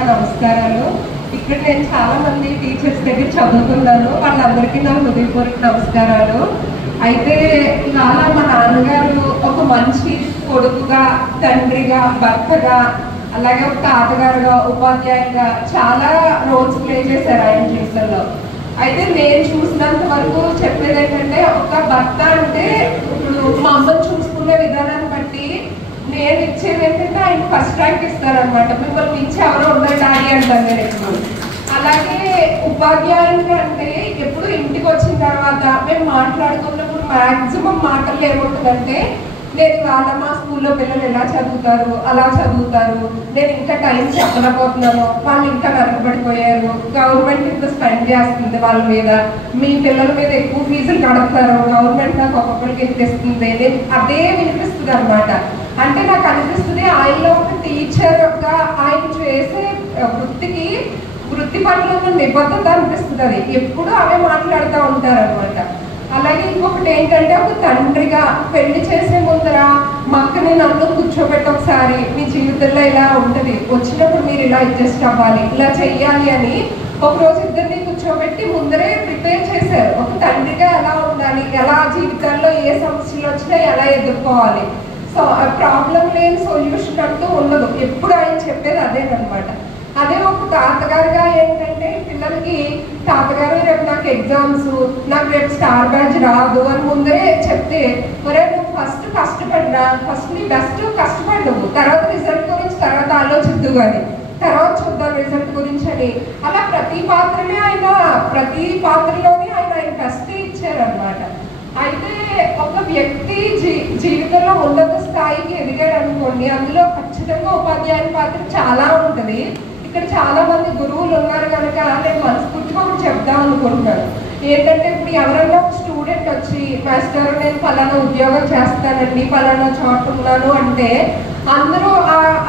నా నమస్కారాలు. ఇక్కడ నేను చాలా మంది టీచర్స్ దగ్గర చదువుకున్నాను. వాళ్ళందరికీ నా హృదయపూర్వక నమస్కారాలు. అయితే ఇవాళ మా నాన్నగారు ఒక మంచి కొడుకుగా, తండ్రిగా, భర్తగా, అలాగే ఒక తాతగారుగా, ఉపాధ్యాయులుగా చాలా రోల్స్ ప్లే చేశారు ఆయన జీవితంలో. అయితే నేను చూసినంత వరకు చెప్పేది ఏంటంటే, ఒక భర్త అంటే ఇప్పుడు మా అమ్మని చూసుకునే విధానాన్ని బట్టి నేను ఇచ్చేది ఏంటంటే ఆయన ఫస్ట్ ర్యాంక్ ఇస్తారనమాట. మిమ్మల్ని మించి ఎవరో ఉన్నారు డాడీ అంటారు నేను ఎప్పుడు. అలాగే ఉపాధ్యాయులు అంటే ఎప్పుడు ఇంటికి వచ్చిన తర్వాత మేము మాట్లాడుకున్నప్పుడు మ్యాక్సిమం మాటల్లో ఏముంటుందంటే, నేను ఇవాళ మా స్కూల్లో పిల్లలు ఎలా చదువుతారు, అలా చదువుతారు, నేను ఇంకా టైం చెప్పలేకపోతున్నాను, వాళ్ళు ఇంకా వెనకబడిపోయారు, గవర్నమెంట్ ఇంత స్పెండ్ చేస్తుంది వాళ్ళ మీద, మీ పిల్లల మీద ఎక్కువ ఫీజులు కడుతున్నారు, గవర్నమెంట్ నాకు ఒక్కొక్కరికి ఎంత ఇస్తుంది, నేను అదే వినిపిస్తుంది అనమాట. అంటే నాకు అనిపిస్తుంది ఆయనలో ఒక టీచర్గా ఆయన చేసే వృత్తి పట్ల ఉన్న నిబద్ధత అనిపిస్తుంది. అది ఎప్పుడు అవే మాట్లాడుతూ ఉంటారు అనమాట. అలాగే ఇంకొకటి ఏంటంటే, ఒక తండ్రిగా పెళ్లి చేసే ముందర మక్కని నన్ను కూర్చోబెట్టి ఒకసారి మీ జీవితంలో ఇలా ఉంటుంది, వచ్చినప్పుడు మీరు ఇలా అడ్జస్ట్ అవ్వాలి, ఇలా చెయ్యాలి అని ఒకరోజు ఇద్దరిని కూర్చోబెట్టి ముందరే ప్రిపేర్ చేశారు. ఒక తండ్రిగా ఎలా ఉండాలి, ఎలా జీవితాల్లో ఏ సమస్యలు వచ్చినా ఎలా ఎదుర్కోవాలి. సో ప్రాబ్లం లేని సొల్యూషన్ అంటూ ఉండదు, ఎప్పుడు ఆయన చెప్పేది అదేనమాట. అదే ఒక తాతగారుగా ఏంటంటే, పిల్లలకి తాతగారు రేపు నాకు ఎగ్జామ్స్, నాకు రేపు స్టార్ బ్యాడ్జ్ రాదు అని ముందరే చెప్తే, మరే నువ్వు ఫస్ట్ కష్టపడినా, ఫస్ట్ నీ బెస్ట్ కష్టపడ్డావు, తర్వాత రిజల్ట్ గురించి తర్వాత ఆలోచిద్దు కానీ, తర్వాత చూద్దాం రిజల్ట్ గురించి అని. అలా ప్రతి పాత్రలోనే ఆయన బెస్ట్ ఇచ్చారనమాట. అయితే ఒక వ్యక్తి జీవితంలో ఉన్నత స్థాయికి ఎదిగాడు అనుకోండి, అందులో ఖచ్చితంగా ఉపాధ్యాయుల పాత్ర చాలా ఉంటుంది. ఇక్కడ చాలా మంది గురువులు ఉన్నారు కనుక నేను మనస్ఫూర్తిగా ఒకటి చెప్దాం అనుకుంటున్నాను. ఏంటంటే, ఇప్పుడు ఎవరన్నా ఒక స్టూడెంట్ వచ్చి, మాస్టర్ నేను ఫలానా ఉద్యోగం చేస్తానండి, ఫలానా చోట ఉన్నాను అంటే, అందరూ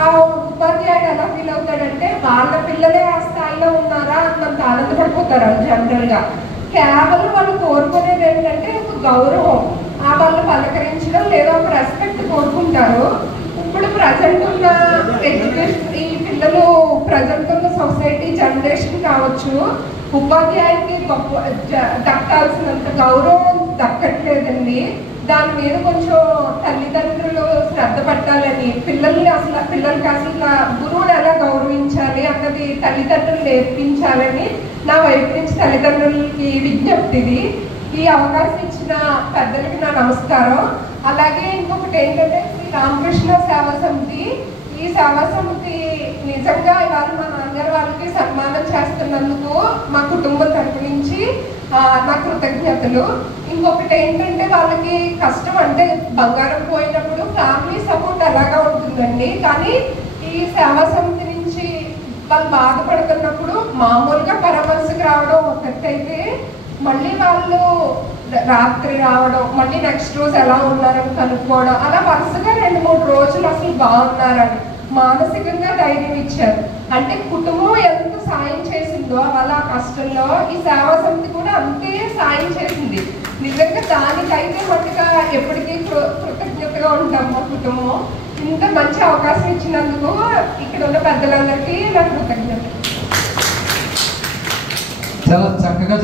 ఆ ఉపాధ్యాయుడు ఎలా ఫీల్ అవుతాడంటే, వాళ్ళ పిల్లలే ఆ స్థాయిలో ఉన్నారా అన్నంత ఆనందపడిపోతారు జనరల్గా. కేవలం వాళ్ళు కోరుకునేది ఏంటంటే ఒక గౌరవం, వాళ్ళు పలకరించడం లేదా ఒక రెస్పెక్ట్ కోరుకుంటారు. ఇప్పుడు ప్రజెంట్ ఉన్న ఎడ్యుకేషన్, ఈ పిల్లలు ప్రజెంట్ ఉన్న సొసైటీ జనరేషన్ కావచ్చు, ఉపాధ్యాయునికి దక్కాల్సినంత గౌరవం దక్కట్లేదండి. దాని మీద కొంచెం తల్లిదండ్రులు శ్రద్ధ పట్టాలని, పిల్లలకి అసలు గురువుని ఎలా గౌరవించాలి అన్నది తల్లిదండ్రులు నేర్పించాలని నా వైపు నుంచి తల్లిదండ్రులకి విజ్ఞప్తిది. ఈ అవకాశం ఇచ్చిన పెద్దలకి నా నమస్కారం. అలాగే ఇంకొకటి ఏంటంటే, శ్రీ రామకృష్ణ సేవా సమితి, ఈ సేవా సమితి నిజంగా ఇవాళ మా నాన్నగారు వాళ్ళకి సన్మానం చేస్తున్నందుకు మా కుటుంబం తరపు నుంచి నా కృతజ్ఞతలు. ఇంకొకటి ఏంటంటే, వాళ్ళకి కష్టం అంటే బంగారం పోయినప్పుడు ఫ్యామిలీ సపోర్ట్ అలాగా ఉంటుందండి, కానీ ఈ సేవా సమితి నుంచి వాళ్ళు బాధపడుతున్నప్పుడు మామూలుగా పరామర్శకు రావడం ఒకటైతే, మళ్ళీ వాళ్ళు రాత్రి రావడం, మళ్ళీ నెక్స్ట్ రోజు ఎలా ఉన్నారని కనుక్కోవడం, అలా వరుసగా 2-3 రోజులు అసలు బాగున్నారని మానసికంగా ధైర్యం ఇచ్చారు. అంటే కుటుంబం ఎంత సాయం చేసిందో వాళ్ళ కష్టంలో ఈ సేవా సమితి కూడా అంతే సాయం చేసింది. నిజంగా దానికైతే మట్టుగా ఎప్పటికీ కృతజ్ఞతగా ఉంటాం మా కుటుంబం. ఇంత మంచి అవకాశం ఇచ్చినందుకు ఇక్కడ ఉన్న పెద్దలందరికీ నా కృతజ్ఞత. చాలా చక్కగా